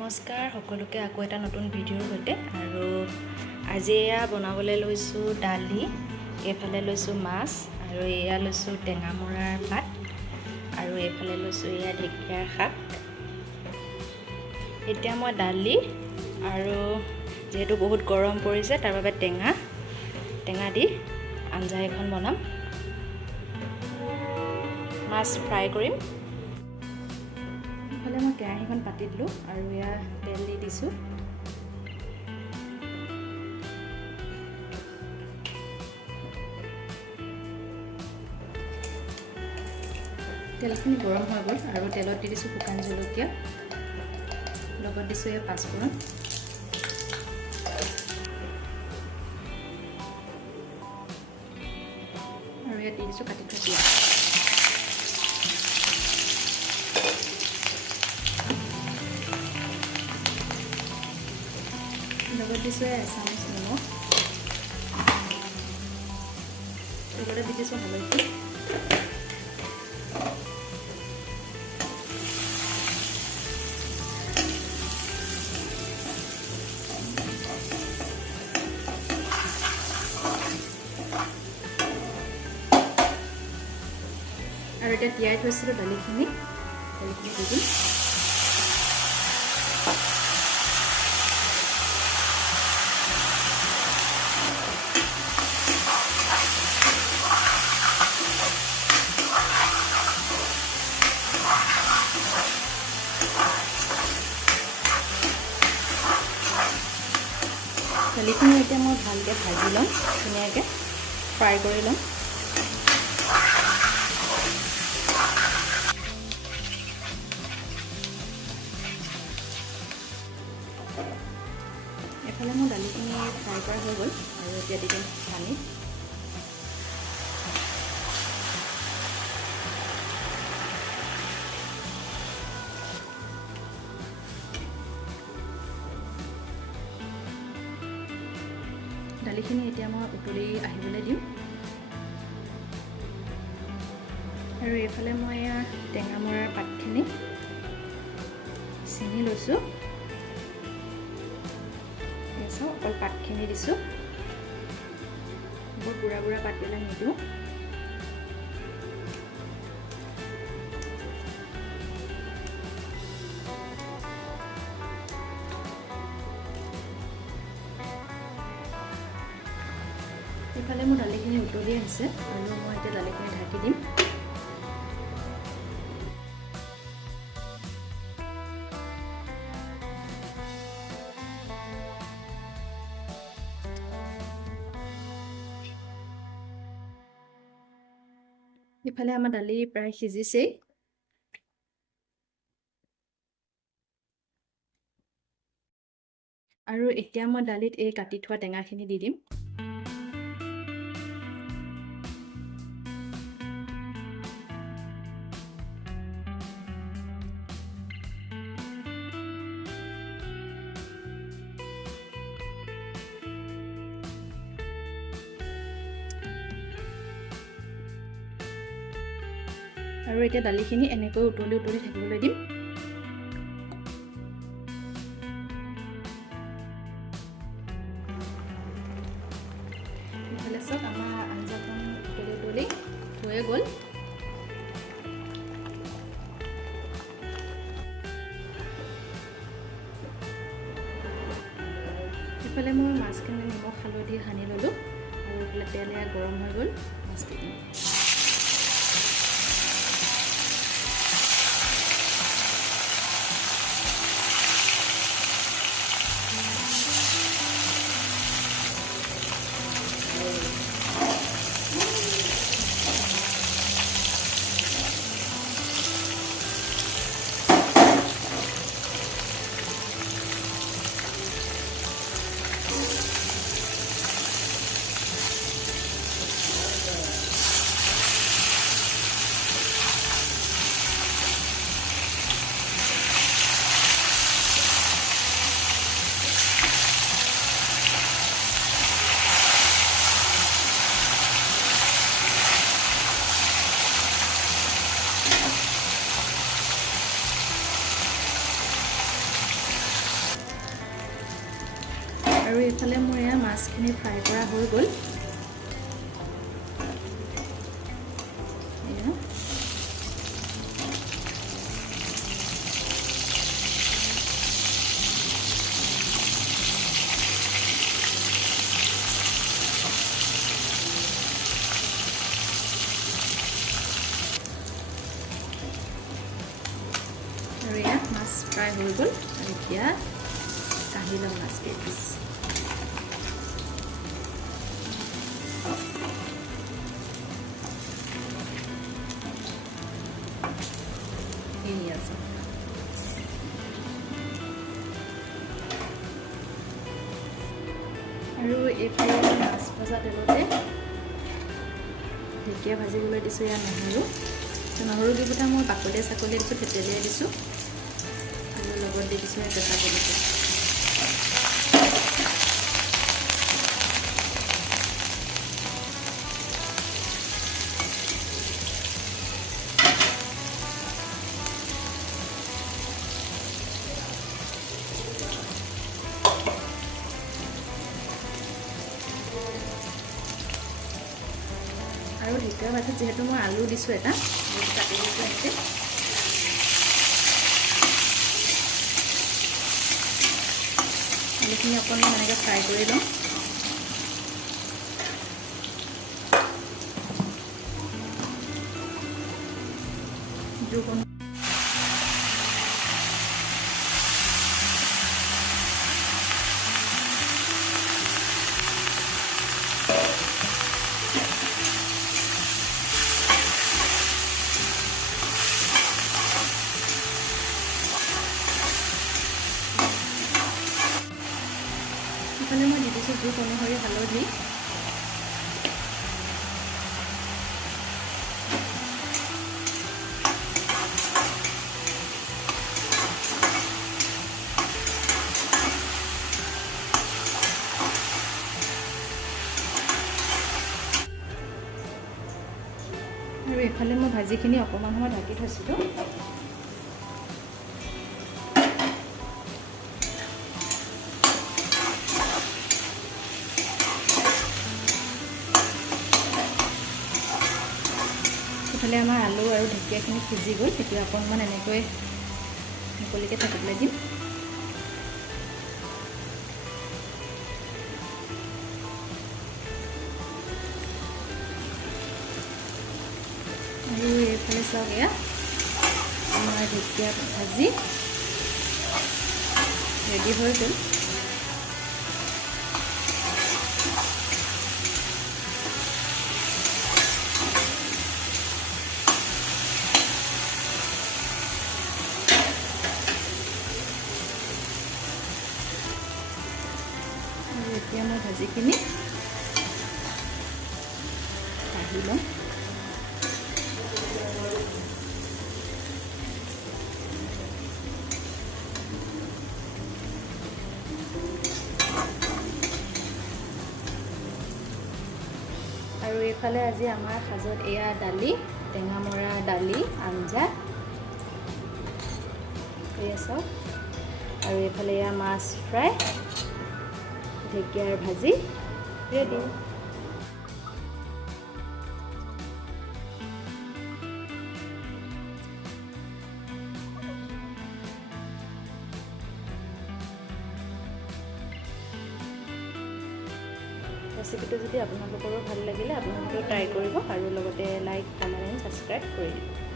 নমস্কাৰ সকলোকে আকৌ এটা নতুন ভিডিঅ'ৰ সৈতে আৰু আজি এয়া বনাবলৈ লৈছোঁ দালি, এইফালে লৈছোঁ মাছ আৰু এয়া লৈছোঁ টেঙামৰাৰ পাত আৰু এইফালে লৈছোঁ এয়া ঢেকীয়াৰ শাক। এতিয়া মই দালি আৰু যেহেতু বহুত গৰম পৰিছে তাৰ বাবে টেঙা দি আঞ্জা এখন বনাম। মাছ ফ্ৰাই কৰিম। ইফালে মই কেৰাহীখন পাতি দিলোঁ আৰু এয়া তেল দি দিছোঁ। তেলখিনি গৰম হৈ গ'ল আৰু তেলত দি দিছোঁ শুকান জলকীয়া, লগত দিছোঁ এয়া পাঁচফোৰণ। আৰু ইয়াত দি দিছোঁ কাটি থোৱা পিঁয়াজ। লগত দিছোঁ assamiese নিমখ, লগতে দি দিছোঁ হালধি। আৰু এতিয়া তিয়াই থৈছিলোঁ দালিখিনি দি দিম। দালিখিনি এতিয়া মই ভালকৈ ভাজি ল'ম, ধুনীয়াকৈ ফ্ৰাই কৰি ল'ম। এফালে মোৰ দালিখিনি ফ্ৰাই কৰা হৈ গ'ল আৰু এতিয়া দি দিম পানী। দালিখিনি এতিয়া মই উতলি আহিবলৈ দিম। আৰু এইফালে মই এয়া টেঙামৰাৰ পাতখিনি ছিঙি লৈছোঁ। অকল পাতখিনি দিছোঁ, বহুত বুঢ়া পাতবিলাক নিদিওঁ। এইফালে মোৰ দালিখিনি উতলি আহিছে আৰু মই এতিয়া দালিখিনি ঢাকি দিম। ইফালে আমাৰ দালি প্ৰায় সিজিছেই। আৰু এতিয়া মই দালিত এই কাটি থোৱা টেঙাখিনি দি দিম। আৰু এতিয়া দালিখিনি এনেকৈ উতলি থাকিবলৈ দিম। ইফালে চাওক আমাৰ আঞ্জাখন উতলি হৈয়ে গ'ল। ইফালে মই মাছখিনি নিমখ হালধি সানি ল'লোঁ আৰু এইফালে তেল এয়া গৰম হৈ গ'ল। মাছ দি দিম। আৰু এইফালে মোৰ এয়া মাছখিনি ফ্ৰাই কৰা হৈ গ'ল। আৰু এয়া মাছ ফ্ৰাই হৈ গ'ল। আৰু এতিয়া কাঢ়ি লওঁ মাছকেইপিচ। আৰু এইফালে মাছ ভজা তেলতে ঢেকীয়া ভাজিবলৈ দিছোঁ ইয়াত নহৰু কেইটা মই বাকলিয়ে চাকলিয়ে দিছোঁ, থেতেলিয়াই দিছোঁ। আৰু লগত দি দিছোঁ কেঁচা জলকীয়া। আৰু ঢেকীয়া ভাজিত যিহেতু মই আলু দিছোঁ এটা, কাটি দিছোঁ এনেকৈ। আলুখিনি অকণমান এনেকৈ ফ্ৰাই কৰি লওঁ। ইফালে মই দি দিছোঁ জোখ অনুসৰি হালধি। আৰু এইফালে মই ভাজিখিনি অকণমান সময় ঢাকি থৈছিলোঁ। ইফালে আমাৰ আলু আৰু ঢেকীয়াখিনি সিজি গ'ল। এতিয়া অকণমান এনেকৈ মুকলিকৈ থাকিবলৈ দিম। আৰু এইফালে চাওক, এয়া আমাৰ ঢেকীয়া ভাজি ৰেডি হৈ গ'ল। এতিয়া মই ভাজিখিনি কাঢ়ি লওঁ। আৰু এইফালে আজি আমাৰ সাজত এয়া দালি, টেঙামৰা দালি, আঞ্জা, এয়া চাওক। আৰু এইফালে এয়া মাছ ফ্ৰাই, ঢেকীয়াৰ ভাজি ৰেডি। ৰেচিপিটো যদি আপোনালোকৰো ভাল লাগিলে আপোনালোকেও ট্ৰাই কৰিব আৰু লগতে লাইক, কমেণ্ট, ছাবস্ক্ৰাইব কৰি দিব।